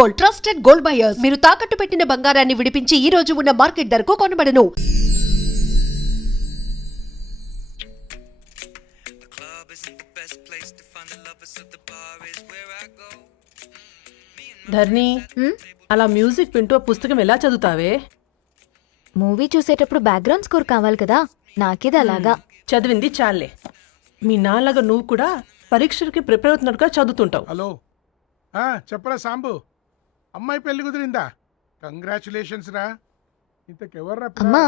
Gold, trusted gold buyers. మీరు తాకట్టు పెట్టిన బంగారాన్ని విడిపించి ఈ రోజు ఉన్న మార్కెట్ ధరకు కొనబడను. ధర్ని, అలా మ్యూజిక్ వింటూ ఆ పుస్తకం ఎలా చదువుతావే? మూవీ చూసేటప్పుడు బ్యాక్గ్రౌండ్ స్కోర్ కావాలి కదా, నాకిది అలాగా. చదివింది చాలే. మీ నాన్నగా నువ్వు కూడా పరీక్షలకి ప్రిపేర్ అవుతున్నట్టుగా చదువుతుంటావు. హలో, చెప్పరా సాంబు, అమ్మాయి పెళ్లి కుదిరిందా? కంగ్రాచులేషన్స్ రా. ఇంతకెవర్రా? అమ్మా,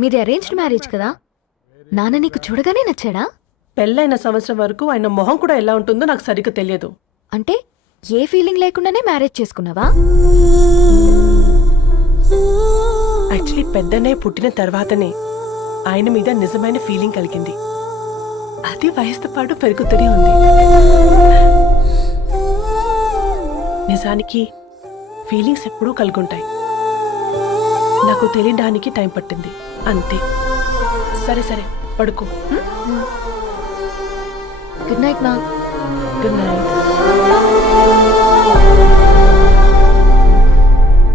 మీది అరేంజ్డ్ మ్యారేజ్ కదా, నాన్న నీకు చూడగానే నచ్చాడా? పెళ్ళైన సంవత్సరం వరకు ఆయన మొహం కూడా ఎలా ఉంటుందో నాకు సరిగ్గా తెలియదు. అంటే ఏ ఫీలింగ్ లేకుండానే మ్యారేజ్ చేసుకున్నావా? యాక్చువల్లీ పెద్దనే పుట్టిన తర్వాతనే ఆయన మీద నిజమైన ఫీలింగ్ కలిగింది. అది వయసుతో పాటు పెరుగుతూనే ఉంది. నిజానికి ఫీలింగ్స్ ఎప్పుడూ కలుగుంటాయి. నాకు తెలియడానికి టైం పట్టింది అంతే. సరే సరే, పడుకో. గుడ్ నైట్ మా. Good night.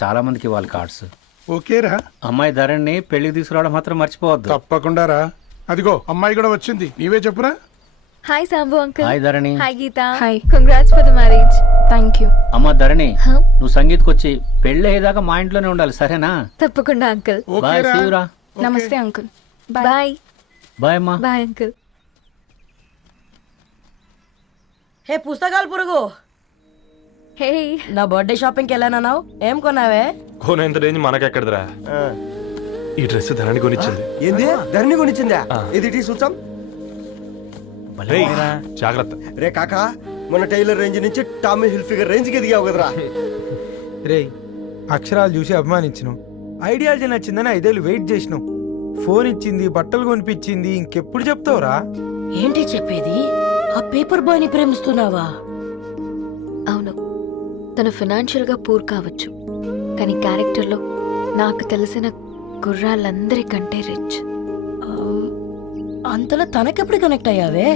చాలా మందికి ఇవ్వాలి కార్డ్స్. ఓకేరా. అమ్మాయి ధరణి పెళ్లికి తీసుకురావడం మాత్రం మర్చిపోవద్దు. తప్పకుండా రా. అదిగో అమ్మాయి కూడా వచ్చింది, నీవే చెప్పురా. Hi Sambu uncle. Hi Dharani. Hi Geetha. Hi. Congrats for the marriage. Thank you. అమ్మ ధరణి, నువ్వు సంగీత్కి వచ్చి పెళ్లి అయ్యేదాకా మా ఇంట్లోనే ఉండాలి, సరేనా? తప్పకుండా అంకుల్. బాయ్, సీ యు రా. నమస్తే అంకుల్. బాయ్. బాయ్ అమ్మా. Bye uncle. హే పుస్తకాలు పురుగు, హే, నా బర్త్డే షాపింగ్కి వెళ్ళానన్నావు, ఏం కొన్నావే? కొనేంత రేంజ్ మనకెక్కడదిరా. ఈ డ్రెస్ ధరణి కొనిచ్చింది. ఏంది? ధరణి కొనిచ్చిందా? ఇది చూసాం. జాగ్రత్త రే కాకా, మన టైలర్ రేంజ్ నుంచి టామీ హిల్ఫిగర్ రేంజ్ కి ఎదిగావు కదరా. రే, అక్షరాలు చూసి అభిమానించినావు, ఐడియాలజీ నచ్చిందని 5 ఏళ్ళు వెయిట్ చేసినావు, ఫోన్ ఇచ్చింది, బట్టలు కొనిపించింది, ఇంకెప్పుడు చెప్తావురా? ఏంటి చెప్పేది? ఆ పేపర్ బాయ్ ని ప్రేమిస్తున్నావా? అవును, తను ఫైనాన్షియల్ గా పూర్ కావచ్చు, కానీ క్యారెక్టర్లో నాకు తెలిసిన గుర్రాలందరికంటే రిచ్. అంతలో తనకెప్పుడు కనెక్ట్ అయ్యావే?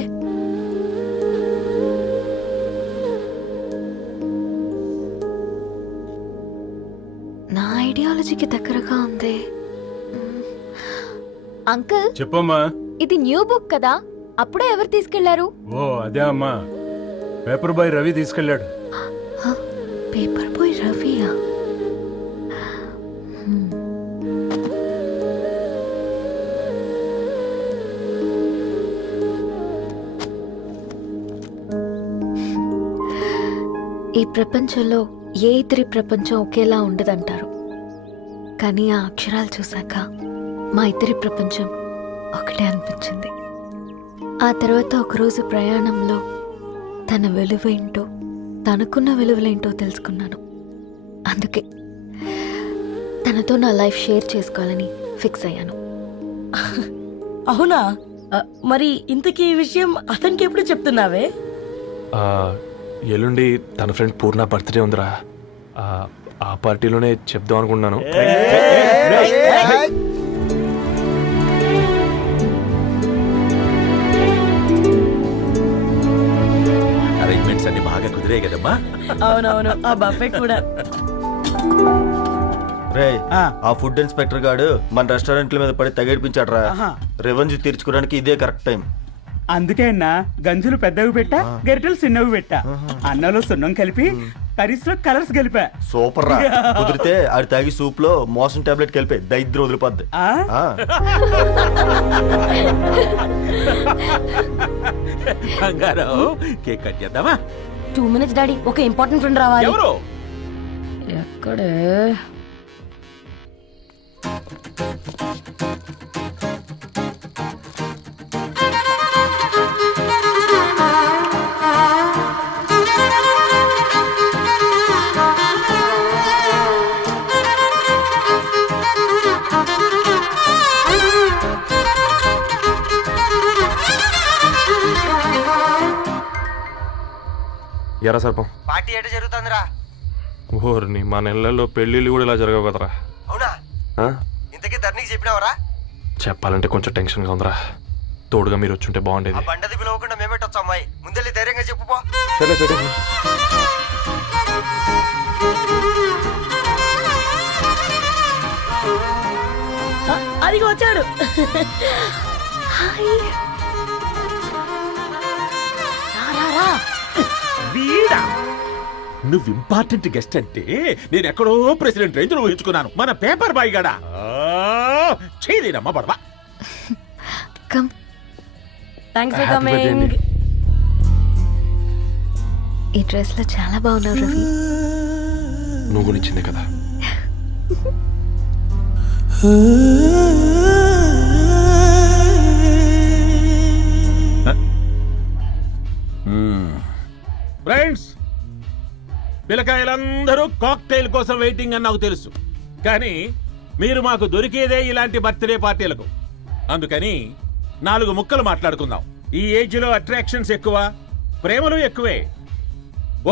నా ఐడియాలజీకి దగ్గరగా ఉంది. అంకుల్ చెప్పమ్మా. ఇది న్యూ బుక్ కదా, అప్పుడే ఎవరు తీసుకెళ్లారు? ఓ అదే అమ్మా, పేపర్ బాయ్ రవి తీసుకెళ్ళాడు. పేపర్ బాయ్ రవియా? ఈ ప్రపంచంలో ఏ ఇద్దరి ప్రపంచం ఒకేలా ఉండదంటారు, కానీ ఆ అక్షరాలు చూశాక మా ఇద్దరి ప్రపంచం ఒకటే అనిపించింది. ఆ తర్వాత ఒకరోజు ప్రయాణంలో తన విలువేంటో, తనకున్న విలువలేంటో తెలుసుకున్నాను. అందుకే తనతో నా లైఫ్ షేర్ చేసుకోవాలని ఫిక్స్ అయ్యాను. అవునా? మరి ఇంతకీ ఈ విషయం అతనికి ఎప్పుడు చెప్తున్నావే? ఎల్లుండి తన ఫ్రెండ్ పూర్ణ బర్త్డే ఉందిరా, ఆ పార్టీలోనే చెప్దాం అనుకున్నాను. అరేంజ్మెంట్స్ అన్ని బాగా కుదిరే కదమ్మా. అవునవును, ఆ బఫే కూడా. రే, ఆ ఫుడ్ ఇన్స్పెక్టర్ గాడు మన రెస్టారెంట్ల మీద పడి తగేడిపించాడ్రా. రెవెన్యూ తీర్చుకోవడానికి ఇదే కరెక్ట్ టైం. అందుకే అన్న గంజులు పెద్దవి పెట్టా, గరిటెలు చిన్నవి పెట్టా, అన్నంలో సున్నం కలిపి కర్రీస్ లో కలర్స్ కలిపా. సూపర్ రా. కుదిరితే ఆడి తాగి సూప్ లో మోషన్ టాబ్లెట్ కలిపే దైద్యం వదిలిపోద్ది. కేక్ కట్ చేద్దామా? 2 minutes డాడీ, ఒక ఇంపార్టెంట్ ఫ్రెండ్ రావాలి. ఎవరు? ఎక్కడే? ఎరా సర్పం, పార్టీ ఎట జరుగుతుందిరా? ఓర్ని మా నెలల్లో పెళ్ళిళ్ళు కూడా ఇలా జరగవు కదరా. అవునా? ఇంతకీ ధరణికి చెప్పినావరా? చెప్పాలంటే కొంచెం టెన్షన్గా ఉందిరా. తోడుగా మీరు వచ్చుంటే బాగుండేది. బండది పిలవకుండా మేమేటొచ్చా అమ్మాయి? ముందెళ్ళి ధైర్యంగా చెప్పుపో. సరే. ఇక వచ్చాడు. వీడా నువ్వు ఇంపార్టెంట్ గెస్ట్ అంటే నేను ఎక్కడో ప్రెసిడెంట్ రేంజ్ ఊహించుకున్నాను. మన పేపర్ బాయ్ గడా చేయలేనమ్మా బడవా. Come. Thanks for Happy birthday coming. అండి. ఈ డ్రెస్ లో చాలా బాగున్నావు రవి. నువ్వు గురించిందే కదా. ఫ్రెండ్స్, పిల్లకాయలందరూ కాక్టైల్ కోసం వెయిటింగ్ అని నాకు తెలుసు. కానీ మీరు మాకు దొరికేదే ఇలాంటి బర్త్డే పార్టీలకు. అందుకని 4 ముక్కలు మాట్లాడుకుందాం. ఈ ఏజ్ లో అట్రాక్షన్స్ ఎక్కువ, ప్రేమలు ఎక్కువే.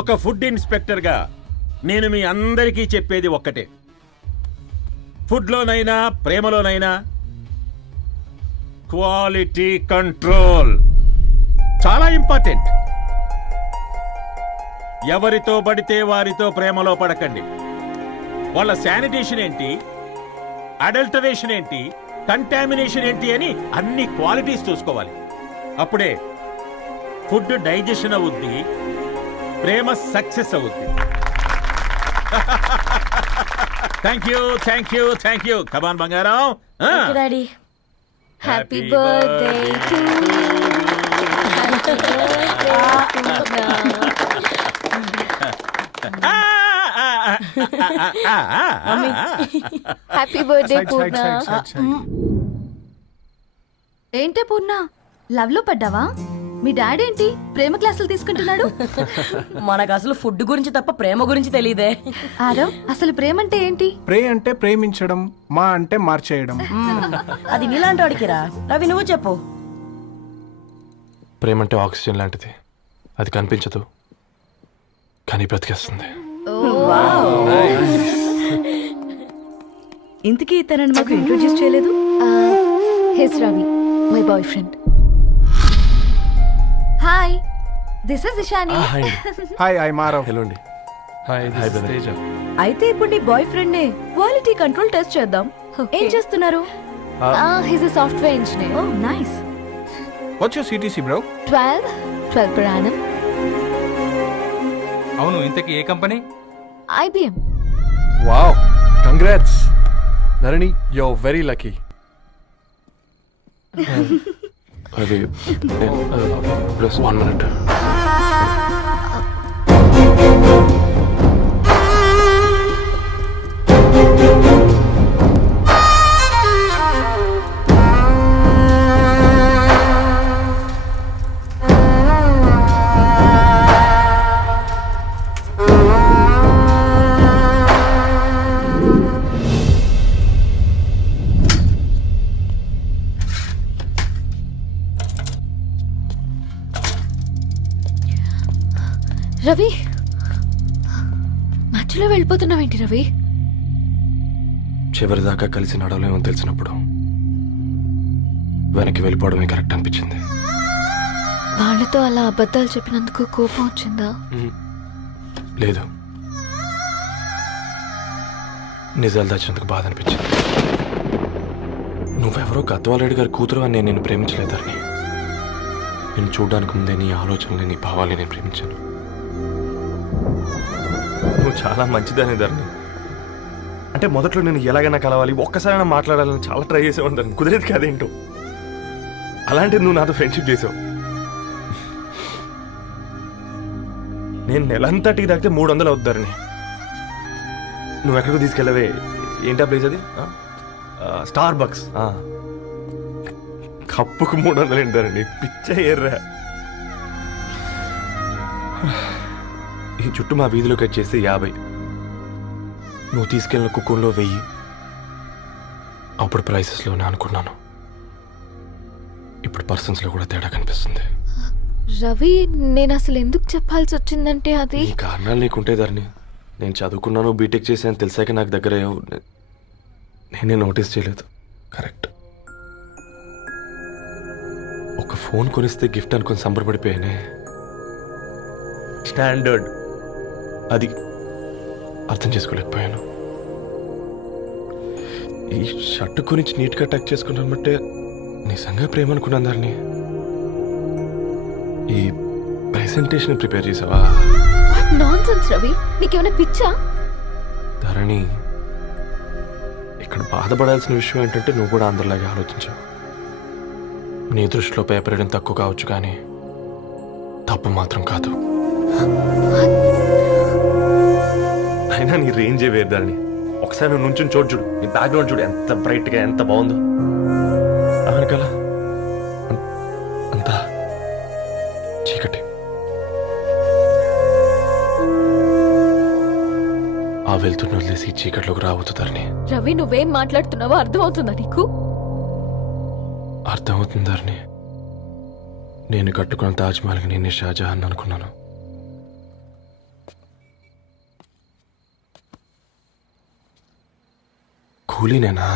ఒక ఫుడ్ ఇన్స్పెక్టర్ గా నేను మీ అందరికీ చెప్పేది ఒక్కటే, ఫుడ్ లోనైనా ప్రేమలోనైనా క్వాలిటీ కంట్రోల్ చాలా ఇంపార్టెంట్. ఎవరితో పడితే వారితో ప్రేమలో పడకండి. వాళ్ళ శానిటేషన్ ఏంటి, అడల్టరేషన్ ఏంటి, కంటామినేషన్ ఏంటి అని అన్ని క్వాలిటీస్ చూసుకోవాలి. అప్పుడే ఫుడ్ డైజెషన్ అవుద్ది, ప్రేమ సక్సెస్ అవుద్ది. Thank you, thank you, thank you. Come on బంగారం. Okay daddy. Happy birthday to happy birthday Purna. ఏంటే పూర్ణ, లవ్ లో పడ్డావా? మీ డాడీ ఏంటి ప్రేమ క్లాసులు తీసుకుంటున్నాడు? మనకు అసలు ఫుడ్ గురించి తప్ప ప్రేమ గురించి తెలియదే. ఆరవ్, అసలు ప్రేమ అంటే ఏంటి? ప్రే అంటే ప్రేమించడం, మా అంటే మార్చేయడం. అది నీలాంటి వాడికిరా. రవి నువ్వు చెప్పు. ప్రేమ అంటే ఆక్సిజన్ లాంటిది. అది కనిపించదు కానీ బ్రతికేస్తుంది. ఇంతకీ తనని మాకు ఇంట్రొడ్యూస్ చేయలేదు. He's Ravi, my boyfriend. Hi, this is Ishani. Hi, I Maarav. Hello అండి. హాయ్ తేజ. అయితే ఇప్పుడు నీ బాయ్ ఫ్రెండ్ నే క్వాలిటీ కంట్రోల్ టెస్ట్ చేద్దాం. ఏం చేస్తున్నారు? He's a software engineer. Oh nice. What's your CTC bro? 12 per annum. అవును, ఇంతకీ ఏ company? IBM. Wow, congrats Narani, you are very lucky. అది ప్లస్ 1 minute. రవి, మధ్యలో వెళ్ళిపోతున్నావేంటి రవి? చివరిదాకా కలిసి నడవలేమని తెలిసినప్పుడు వెనక్కి వెళ్ళిపోవడమే కరెక్ట్ అనిపించింది. వాళ్ళతో అలా అబద్ధాలు చెప్పినందుకు కోపం వచ్చిందా? లేదు, నిజాలు దాచినందుకు బాధ అనిపించింది. నువ్వెవరో గద్వాలరెడ్డి గారి కూతురు అని నేను నిన్ను ప్రేమించలేదని. నేను చూడడానికి ముందే నీ ఆలోచనలు, నీ భావాలు నేను ప్రేమించాను. నువ్వు చాలా మంచిదని ధరణి. అంటే మొదట్లో నేను ఎలాగైనా కలవాలి, ఒక్కసారైనా మాట్లాడాలని చాలా ట్రై చేసేవాడిని ధరణి. కుదిరేది కాదేంటో. అలాంటిది నువ్వు నాతో ఫ్రెండ్షిప్ చేసావు. నేను నెలంతటికి తాగితే 300 అవుతారని. నువ్వు ఎక్కడికి తీసుకెళ్ళవే? ఏంటా ప్లేస్ అది? Star bucks. కప్పుకు 300 ఏంటారండి, పిచ్చ ఎర్రా. ఈ చుట్టూ మా వీధిలోకి వచ్చేసి 50. నువ్వు తీసుకెళ్ళిన కుక్కర్లో 1000. అప్పుడు ప్రైసెస్లోనే అనుకున్నాను, ఇప్పుడు పర్సన్స్లో కూడా తేడా కనిపిస్తుంది. రవి, నేను అసలు ఎందుకు చెప్పాల్సి వచ్చిందంటే అది నీ కారణాలు నీకుంటే ధరణి. నేను చదువుకున్నాను, బీటెక్ చేశాను తెలిసాక నాకు దగ్గర అయ్యావు. నేనే నోటీస్ చేయలేదు. కరెక్ట్. ఒక ఫోన్ కొనిస్తే గిఫ్ట్ అనుకుని సంబరపడిపోయానే. స్టాండర్డ్ అది అర్థం చేసుకోలేకపోయాను. ఈ షర్ట్ గురించి నీట్గా టక్ చేసుకున్నాను బట్టే నిజంగా ప్రేమ అనుకున్నాను దాన్ని. ఈ ప్రెసెంటేషన్ ప్రిపేర్ చేసావా? నాన్సెన్స్ రవి, నీకేమైనా పిచ్చా? ధరణి, ఇక్కడ బాధపడాల్సిన విషయం ఏంటంటే నువ్వు కూడా అందరిలాగే ఆలోచించావు. నీ దృష్టిలో పేపర్ వేయడం తక్కువ కావచ్చు, కానీ తప్పు మాత్రం కాదు. అయినా నీ రేంజే వేరు ధరణి. ఒకసారి నువ్వు నుంచుని చూడు, నీ బ్యాక్గ్రౌండ్ చూడు ఎంత బ్రైట్గా, ఎంత బాగుందో. అవునుకలా అంతా చీకటి. ఆ వెళ్తున్న వదిలేసి చీకట్లోకి రాబోతుందని. రవి, నువ్వేం మాట్లాడుతున్నావో అర్థమవుతుందా నీకు? అర్థమవుతుందని. నేను కట్టుకున్న తాజ్మహల్కి నేనే షాజహాన్ అనుకున్నాను. కూలీనేనా?